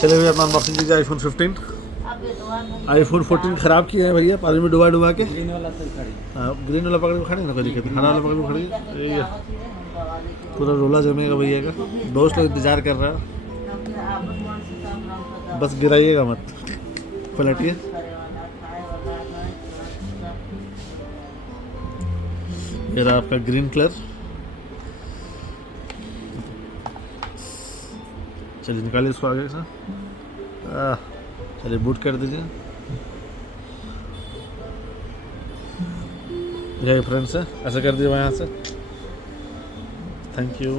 चले भैया अपना अनबॉक्सिंग कीजिए आईफोन 15। आईफोन 14 ख़राब किया है भैया पानी में डुबा डुबा के। ग्रीन वाला तो खड़ी। हाँ ग्रीन वाला पकड़ के खड़े ना, कोई दिक्कत नहीं, हरा वाला पकड़ के खड़े। ये पूरा रोला जमेगा भैया का। दोस्त लोग इंतज़ार कर रहा है, बस गिराइएगा मत, पलटिए। ये रहा आपका ग्रीन कलर। चलिए निकालिए इसको आगे से। चलिए बूट कर दीजिए। ये फ्रेंड्स है, ऐसा कर दीजिए यहाँ से। Thank you.